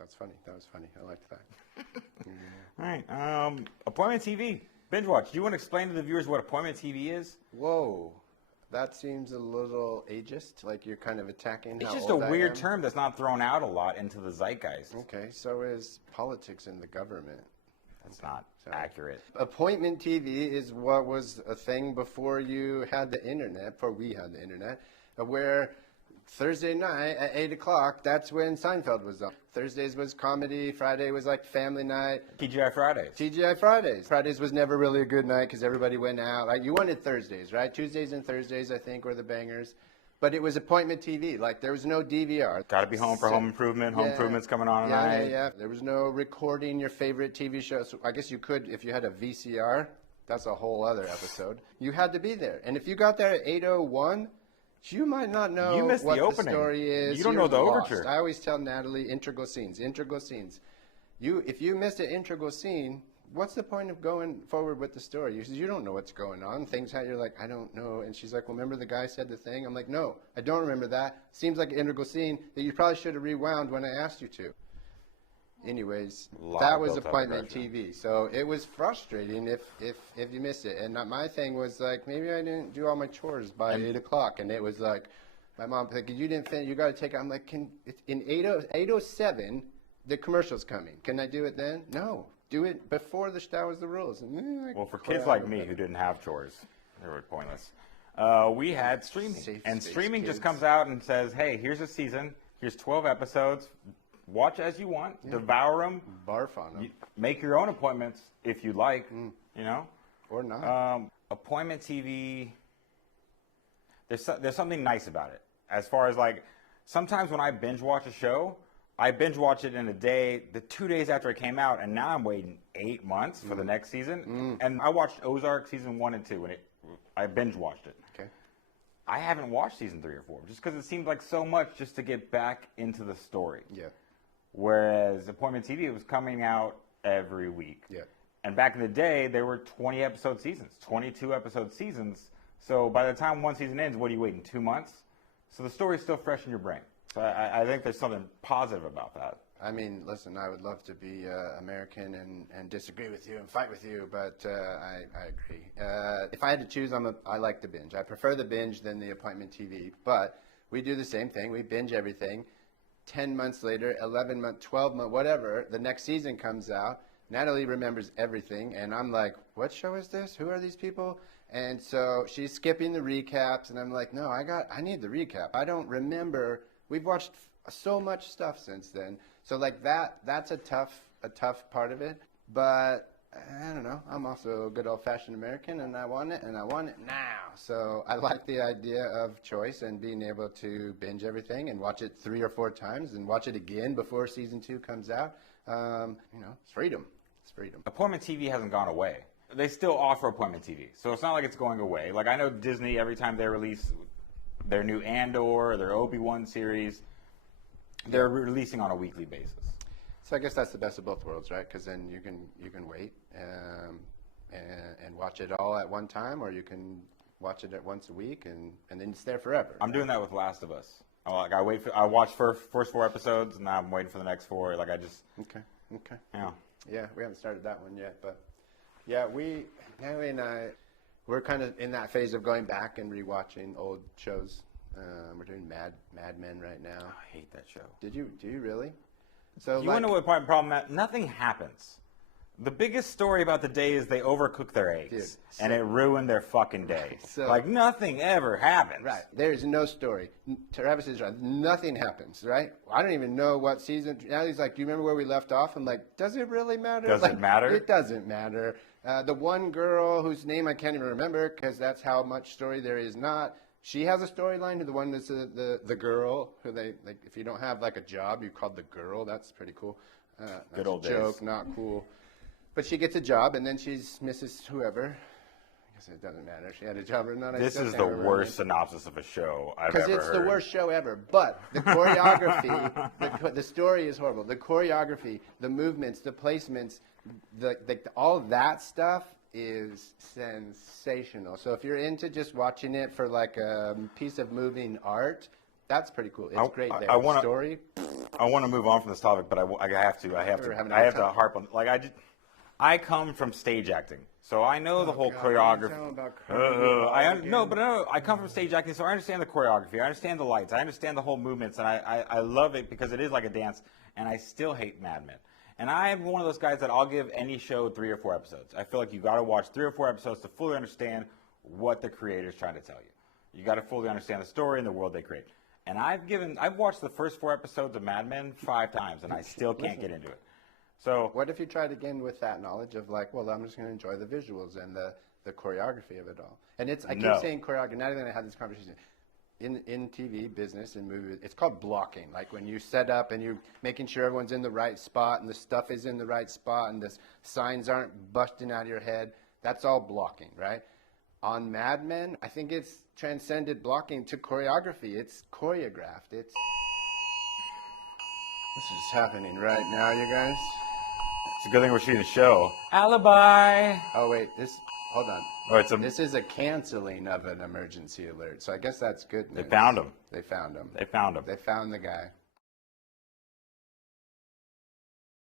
That's funny. That was funny. I liked that. All right. Appointment TV. Binge watch. Do you want to explain to the viewers what appointment TV is? Whoa. That seems a little ageist, like you're kind of attacking It's how just a old I weird am. term that's not thrown out a lot into the zeitgeist. Okay, so is politics in the government. That's not accurate. Appointment TV is what was a thing before you had the internet, before we had the internet, where Thursday night at 8 o'clock, that's when Seinfeld was on. Thursdays was comedy, Friday was like family night. TGI Fridays. TGI Fridays. Fridays was never really a good night because everybody went out. Like, you wanted Thursdays, right? Tuesdays and Thursdays, I think, were the bangers. But it was appointment TV. Like, there was no DVR. Got to be home for Home Improvement. Home Improvement's coming on tonight. Yeah. There was no recording your favorite TV show. So I guess you could, if you had a VCR, that's a whole other episode. You had to be there. And if you got there at 8:01, you might not know You missed what the opening. story is. You don't know the lost. overture. I always tell Natalie, integral scenes. If you missed an integral scene, what's the point of going forward with the story? You don't know what's going on. Things how you're like, I don't know. And she's like, well, remember the guy said the thing? I'm like, no, I don't remember that. Seems like an integral scene that you probably should have rewound when I asked you to. Anyways, that was appointment TV. So it was frustrating if you missed it. And my thing was like, maybe I didn't do all my chores by 8 o'clock. And it was like, my mom like, you didn't finish, you got to take it. I'm like, in 8:07, the commercial's coming. Can I do it then? No. Do it before that was the rules. And, Well, for kids like me who didn't have chores, they were pointless. We had streaming. Safe And space streaming kids. just comes out and says, hey, here's a season. Here's 12 episodes. Watch as you want. Devour them. Barf on them. Make your own appointments if you like, you know. Or not. Appointment TV, there's something nice about it. As far as like, sometimes when I binge watch a show, I binge watch it in a day, the 2 days after it came out, and now I'm waiting 8 months for the next season. And I watched Ozark season 1 and 2, and I binge watched it. Okay. I haven't watched season 3 or 4, just because it seemed like so much just to get back into the story. Yeah. Whereas Appointment TV, it was coming out every week. Yeah. And back in the day, there were 20-episode seasons, 22-episode seasons. So by the time one season ends, what are you waiting, 2 months? So the story's still fresh in your brain. So I think there's something positive about that. I mean, listen, I would love to be American and disagree with you and fight with you, but I agree. If I had to choose, I like the binge. I prefer the binge than the appointment TV, but we do the same thing. We binge everything. 10 months later, 11 months, 12 months, whatever, the next season comes out. Natalie remembers everything, and I'm like, what show is this? Who are these people? And so she's skipping the recaps, and I'm like, no, I need the recap. I don't remember. We've watched so much stuff since then. So like that's a tough part of it. But I don't know. I'm also a good old-fashioned American, and I want it now. So I like the idea of choice and being able to binge everything and watch it 3 or 4 times and watch it again before season 2 comes out. It's freedom. It's freedom. Appointment TV hasn't gone away. They still offer appointment TV, so it's not like it's going away. Like I know Disney, every time they release their new Andor, their Obi-Wan series, they're releasing on a weekly basis. So I guess that's the best of both worlds, right? Because then you can wait and watch it all at one time, or you can watch it at once a week, and then it's there forever. I'm doing that with Last of Us. I watched first 4 episodes, and now I'm waiting for the next 4. Like I just Okay. Yeah. We haven't started that one yet, but yeah, Natalie and I, we're kind of in that phase of going back and rewatching old shows. We're doing Mad Men right now. I hate that show. Do you really? So You want to know what problem is? Nothing happens. The biggest story about the day is they overcook their eggs, and it ruined their fucking day. So, like nothing ever happens. Right. There's no story. Travis is right. Nothing happens, right? I don't even know what season. Now he's like, do you remember where we left off? I'm like, does it really matter? Does it matter? It doesn't matter. The one girl whose name I can't even remember because that's how much story there is not. She has a storyline. The one that's the girl who they like. If you don't have like a job, you're called the girl. That's pretty cool. Good old joke, days. not cool. But she gets a job, and then she's Mrs. Whoever. I guess it doesn't matter if she had a job or not. This is the worst synopsis of a show I've ever heard. Because it's the worst show ever. But the choreography, the story is horrible. The choreography, the movements, the placements, all that stuff is sensational. So if you're into just watching it for like a piece of moving art, That's pretty cool. It's great there. I wanna, Story. I want to move on from this topic, but I have to. I have to harp on. Like I come from stage acting, so I know the whole choreography. I come from stage acting, so I understand the choreography. I understand the lights. I understand the whole movements, and I love it because it is like a dance. And I still hate Mad Men. And I am one of those guys that I'll give any show 3 or 4 episodes. I feel like you got to watch 3 or 4 episodes to fully understand what the creator's trying to tell you. You got to fully understand the story and the world they create. And I've watched the first 4 episodes of Mad Men 5 times, and I still can't get into it. So what if you tried again with that knowledge of like, well, I'm just going to enjoy the visuals and the choreography of it all. And I keep saying choreography. Now that I had this conversation, in TV business and movie, it's called blocking. Like when you set up and you're making sure everyone's in the right spot and the stuff is in the right spot and the signs aren't busting out of your head. That's all blocking, right? On Mad Men, I think it's transcended blocking to choreography. It's choreographed. This is happening right now, you guys. It's a good thing we're shooting a show. Alibi. Oh wait, hold on. Oh, this is a canceling of an emergency alert, so I guess that's good news. They found him. They found him. They found him. They found the guy.